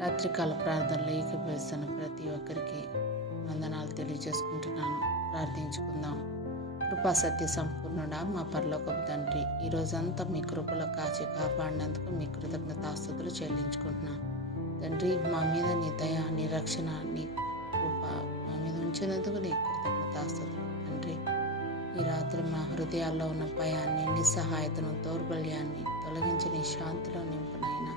రాత్రికాల ప్రార్థనలో ఏకీభవిస్తున్న ప్రతి ఒక్కరికి వందనాలు తెలియజేసుకుంటున్నాను. ప్రార్థించుకుందాం. కృపా సత్య సంపూర్ణుడా మా పరలోకపు తండ్రి, ఈ రోజంతా మీ కృపలో కాచి కాపాడినందుకు మీ కృతజ్ఞతాస్తుతులు చెల్లించుకుంటున్నాను. తండ్రి, మా మీద నీ దయ, నీ రక్షణ, నీ కృప మా మీద ఉంచినందుకు నీ కృతజ్ఞతాస్తుతులు. తండ్రి, ఈ రాత్రి మా హృదయాల్లో ఉన్న భయాన్ని, నిస్సహాయతను, దౌర్బల్యాన్ని తొలగించి నీ శాంతిలో నింపునైనా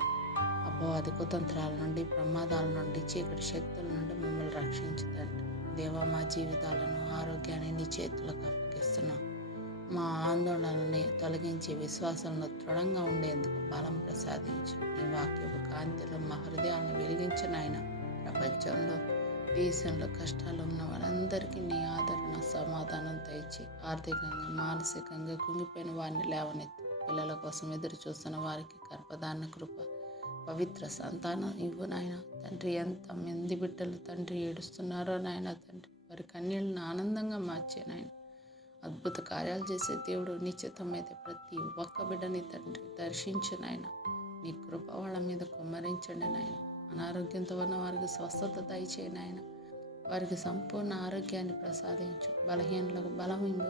అపవాది కుతంత్రాల నుండి, ప్రమాదాల నుండి, చీకటి శక్తుల నుండి మమ్మల్ని రక్షించుతండి. దేవా, మా జీవితాలను, ఆరోగ్యాన్ని నీ చేతులకు అప్పగిస్తున్నాం. మా ఆందోళనల్ని తొలగించి విశ్వాసంలో దృఢంగా ఉండేందుకు బలం ప్రసాదించు. నీ వాక్యపు కాంతిలో మా హృదయాన్ని వెలిగించిన ఆయన, ప్రపంచంలో, దేశంలో కష్టాలు ఉన్న వాళ్ళందరికీ నీ ఆదరణ, సమాధానం తెచ్చి ఆర్థికంగా, మానసికంగా కుంగిపోయిన వారిని లేవనెత్తి, పిల్లల కోసం ఎదురు చూస్తున్న వారికి గర్భధారణ కృప, పవిత్ర సంతానం ఇవ్వు నాయన. తండ్రి, ఎంతమంది బిడ్డలు తండ్రి ఏడుస్తున్నారో నాయన, తండ్రి వారి కన్యలను ఆనందంగా మార్చే నాయన. అద్భుత కార్యాలు చేసే దేవుడు, నిశ్చితమైతే ప్రతి ఒక్క బిడ్డని తండ్రి దర్శించు నాయన. నీ కృప వాళ్ళ మీద కుమ్మరించండి నాయన. అనారోగ్యంతో ఉన్న వారికి స్వస్థత దయచేయి నాయన. వారికి సంపూర్ణ ఆరోగ్యాన్ని ప్రసాదించు. బలహీనలకు బలం ఇవ్వు.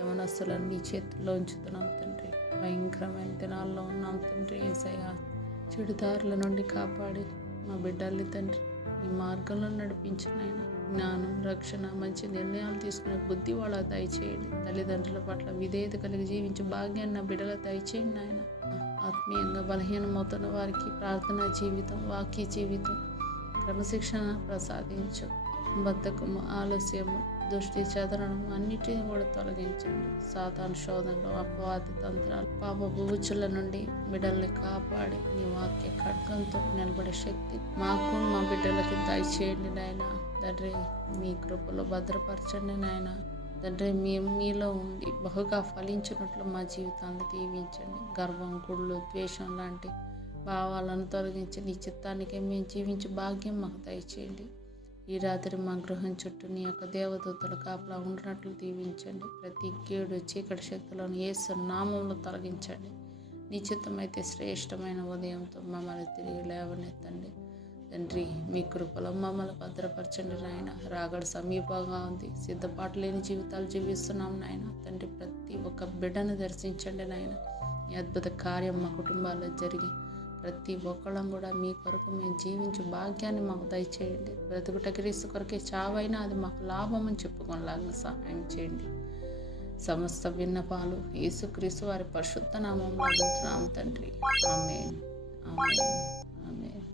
యవనస్తులను నీ చేతుల్లో ఉంచుతున్నాం తండ్రి. భయంకరమైన దినాల్లో ఉన్నాం తండ్రి. యేసయ్యా, చెడుదారుల నుండి కాపాడి మా బిడ్డల్ని తండ్రి నీ మార్గంలో నడిపించిన ఆయన. జ్ఞానం, రక్షణ, మంచి నిర్ణయాలు తీసుకునే బుద్ధి వాళ్ళ దయచేయండి. తల్లిదండ్రుల పట్ల విధేయత కలిగి జీవించే భాగ్యాన్ని నా బిడ్డల దయచేయండి ఆయన. ఆత్మీయంగా బలహీనమవుతున్న వారికి ప్రార్థనా జీవితం, వాక్య జీవితం, క్రమశిక్షణ ప్రసాదించు. బద్ధకము, ఆలస్యము, దృష్టి చెదరడం అన్నిటిని కూడా తొలగించండి. సాతాను శోధనలు, అపవాది తంత్రాలు, పాపపు ఊచుల నుండి బిడ్డల్ని కాపాడి నీ వాక్య ఖడ్గంతో నిలబడే శక్తి మాకు, మా బిడ్డలకి దయచేయండి నాయన. తండ్రి, మీ కృపలో భద్రపరచండి నాయన. తండ్రి, మీలో ఉండి బహుగా ఫలించినట్లు మా జీవితాన్ని దీవించండి. గర్వం, గుళ్ళు, ద్వేషం లాంటి భావాలను తొలగించి నీ చిత్తానికే మేము జీవించే భాగ్యం మాకు దయచేయండి. ఈ రాత్రి మా గృహం చుట్టూ నీ యొక్క దేవదూతల కాపలా ఉండినట్లు దీవించండి. ప్రతి కీడు, చీకటి శక్తులను యేసు నామంలో తొలగించండి. నీ చిత్తమైతే శ్రేష్టమైన ఉదయంతో మమ్మల్ని తిరిగి లేవనెత్తండి. తండ్రి, మీ కృపలో మమ్మల్ని భద్రపరచండి నాయన. రాగడ సమీపంగా ఉంది. సిద్ధపాటు లేని జీవితాలు జీవిస్తున్నాం నాయన. తండ్రి, ప్రతి ఒక్క బిడ్డను దర్శించండి నాయన. ఈ అద్భుత కార్యం మా కుటుంబాల్లో జరిగి ప్రతి ఒక్కళ్ళం కూడా మీ కొరకు మేము జీవించే భాగ్యాన్ని మాకు దయచేయండి. బ్రతుకుట క్రీస్తు కొరకే, చావైనా అది మాకు లాభం అని చెప్పుకోలాగా సహాయం చేయండి. సమస్త విన్నపాలు యేసుక్రీస్తు వారి పరిశుద్ధ నామంలో అడుగుతున్నాం తండ్రి. ఆమేన్, ఆమేన్, ఆమేన్.